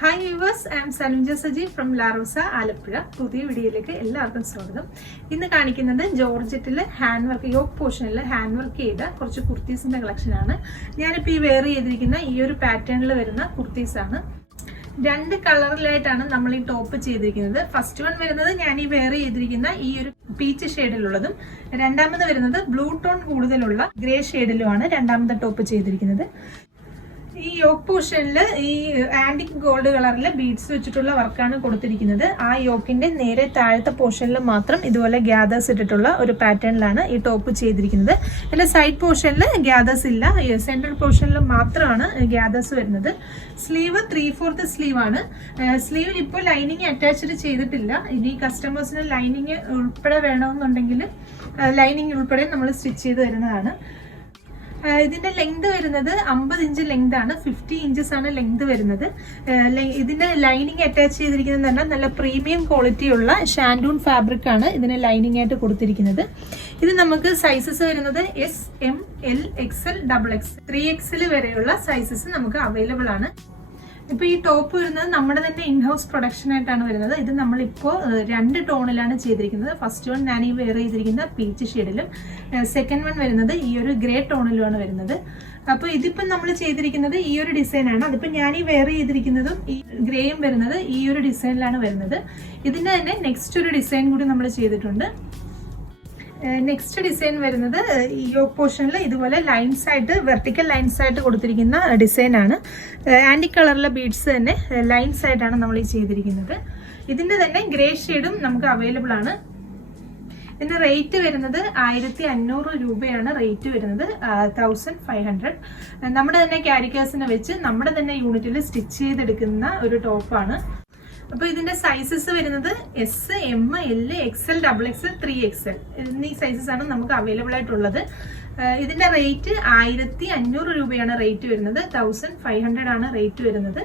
Hi viewers, I am Sanuja Saji from Larosa Alappuzha. പുതിയ വീഡിയോയിലേക്ക് എല്ലാവർക്കും സ്വാഗതം. ഇന്ന് കാണിക്കുന്നത് ജോർജറ്റിൽ ഹാൻഡ് വർക്ക്, യോക്ക് പോർഷനിൽ ഹാൻഡ് വർക്ക് ചെയ്ത കുറച്ച് കുർത്തീസിന്റെ കളക്ഷനാണ്. ഞാനിപ്പോൾ ഈ വെയർ ചെയ്തിരിക്കുന്ന ഈ ഒരു പാറ്റേണിൽ വരുന്ന കുർത്തീസാണ്. രണ്ട് കളറിലായിട്ടാണ് നമ്മൾ ഈ ടോപ്പ് ചെയ്തിരിക്കുന്നത്. ഫസ്റ്റ് വൺ വരുന്നത് ഞാൻ ഈ വെയർ ചെയ്തിരിക്കുന്ന ഈ ഒരു പീച്ച് ഷെയ്ഡിലുള്ളതും, രണ്ടാമത് വരുന്നത് ബ്ലൂ ടോൺ കൂടുതലുള്ള ഗ്രേ ഷെയ്ഡിലുമാണ് രണ്ടാമത്തെ ടോപ്പ് ചെയ്തിരിക്കുന്നത്. ഈ യോക്ക് പോർഷനിൽ ഈ ആന്റിക് ഗോൾഡ് കളറിലെ ബീഡ്സ് വെച്ചിട്ടുള്ള വർക്കാണ് കൊടുത്തിരിക്കുന്നത്. ആ യോക്കിന്റെ നേരെ താഴത്തെ പോർഷനിൽ മാത്രം ഇതുപോലെ ഗ്യാദേഴ്സ് ഇട്ടിട്ടുള്ള ഒരു പാറ്റേണിലാണ് ഈ ടോപ്പ് ചെയ്തിരിക്കുന്നത്. അതിന്റെ സൈഡ് പോർഷനിൽ ഗ്യാദേഴ്സ് ഇല്ല, സെൻട്രൽ പോർഷനിൽ മാത്രമാണ് ഗ്യാദേഴ്സ് വരുന്നത്. സ്ലീവ് 3/4 സ്ലീവ് ആണ്. സ്ലീവിൽ ഇപ്പോൾ ലൈനിങ് അറ്റാച്ച്ഡ് ചെയ്തിട്ടില്ല. ഇനി കസ്റ്റമേഴ്സിന് ലൈനിങ് ഉൾപ്പെടെ വേണമെന്നുണ്ടെങ്കിൽ ലൈനിങ് ഉൾപ്പെടെ നമ്മൾ സ്റ്റിച്ച് ചെയ്ത് തരുന്നതാണ്. ഇതിന്റെ ലെങ്ത് വരുന്നത് 50 ഇഞ്ച് ലെങ്ത് ആണ്, 50 ഇഞ്ചസ് ആണ് ലെങ്ത് വരുന്നത്. ഇതിന്റെ ലൈനിങ് അറ്റാച്ച് ചെയ്തിരിക്കുന്നത് പറഞ്ഞാൽ നല്ല പ്രീമിയം ക്വാളിറ്റി ഉള്ള ഷാൻഡൂൺ ഫാബ്രിക് ആണ് ഇതിന് ലൈനിങ് ആയിട്ട് കൊടുത്തിരിക്കുന്നത്. ഇത് നമുക്ക് സൈസസ് വരുന്നത് S, M, L, XL, XX, 3XL വരെയുള്ള സൈസസ് നമുക്ക് അവൈലബിൾ ആണ്. ഇപ്പൊ ഈ ടോപ്പ് വരുന്നത് നമ്മുടെ തന്നെ ഇൻഹൗസ് പ്രൊഡക്ഷൻ ആയിട്ടാണ് വരുന്നത്. ഇത് നമ്മളിപ്പോ 2 ടോണിലാണ് ചെയ്തിരിക്കുന്നത്. ഫസ്റ്റ് വൺ ഞാൻ ഈ വെയർ ചെയ്തിരിക്കുന്ന പീച്ച് ഷെയ്ഡിലും, സെക്കൻഡ് വൺ വരുന്നത് ഈ ഒരു ഗ്രേ ടോണിലുമാണ് വരുന്നത്. അപ്പൊ ഇതിപ്പോ നമ്മൾ ചെയ്തിരിക്കുന്നത് ഈ ഒരു ഡിസൈൻ ആണ്. അതിപ്പോ ഞാൻ ഈ വെയർ ചെയ്തിരിക്കുന്നതും ഈ ഗ്രേയും വരുന്നത് ഈ ഒരു ഡിസൈനിലാണ് വരുന്നത്. ഇതിന്റെ തന്നെ നെക്സ്റ്റ് ഒരു ഡിസൈൻ കൂടി നമ്മൾ ചെയ്തിട്ടുണ്ട്. നെക്സ്റ്റ് ഡിസൈൻ വരുന്നത് ഈ യോക്ക് പോർഷനിൽ ഇതുപോലെ ലൈൻസ് ആയിട്ട്, വെർട്ടിക്കൽ ലൈൻസ് ആയിട്ട് കൊടുത്തിരിക്കുന്ന ഡിസൈൻ ആണ്. ആന്റി കളറിലെ ബീഡ്സ് തന്നെ ലൈൻസ് ആയിട്ടാണ് നമ്മൾ ഈ ചെയ്തിരിക്കുന്നത്. ഇതിന്റെ തന്നെ ഗ്രേ ഷെയ്ഡും നമുക്ക് അവൈലബിൾ ആണ്. ഇതിന്റെ റേറ്റ് വരുന്നത് 1500 രൂപയാണ് റേറ്റ് വരുന്നത്, 1500. നമ്മുടെ തന്നെ കാരിക്കേഴ്സിനെ വെച്ച് നമ്മുടെ തന്നെ യൂണിറ്റിൽ സ്റ്റിച്ച് ചെയ്തെടുക്കുന്ന ഒരു ടോപ്പാണ്. അപ്പൊ ഇതിന്റെ സൈസസ് വരുന്നത് S, M, L, XL, XX, 3XL എന്നീ സൈസസ് ആണ് നമുക്ക് അവൈലബിൾ ആയിട്ടുള്ളത്. ഇതിന്റെ റേറ്റ് 1500 രൂപയാണ് റേറ്റ് വരുന്നത്, 1500 ആണ് റേറ്റ് വരുന്നത്.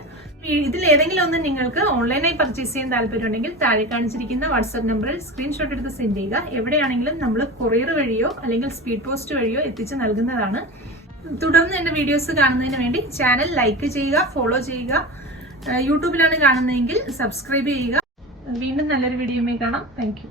ഇതിൽ ഏതെങ്കിലും ഒന്ന് നിങ്ങൾക്ക് ഓൺലൈനായി പർച്ചേസ് ചെയ്യാൻ താല്പര്യമുണ്ടെങ്കിൽ താഴെ കാണിച്ചിരിക്കുന്ന വാട്സ്ആപ്പ് നമ്പറിൽ സ്ക്രീൻഷോട്ട് എടുത്ത് സെൻഡ് ചെയ്യുക. എവിടെയാണെങ്കിലും നമ്മൾ കൊറിയർ വഴിയോ അല്ലെങ്കിൽ സ്പീഡ് പോസ്റ്റ് വഴിയോ എത്തിച്ച് നൽകുന്നതാണ്. തുടർന്ന് എന്റെ വീഡിയോസ് കാണുന്നതിന് വേണ്ടി ചാനൽ ലൈക്ക് ചെയ്യുക, ഫോളോ ചെയ്യുക. യൂട്യൂബിലാണ് കാണുന്നതെങ്കിൽ സബ്സ്ക്രൈബ് ചെയ്യുക. വീണ്ടും നല്ലൊരു വീഡിയോയുമായി കാണാം. Thank you.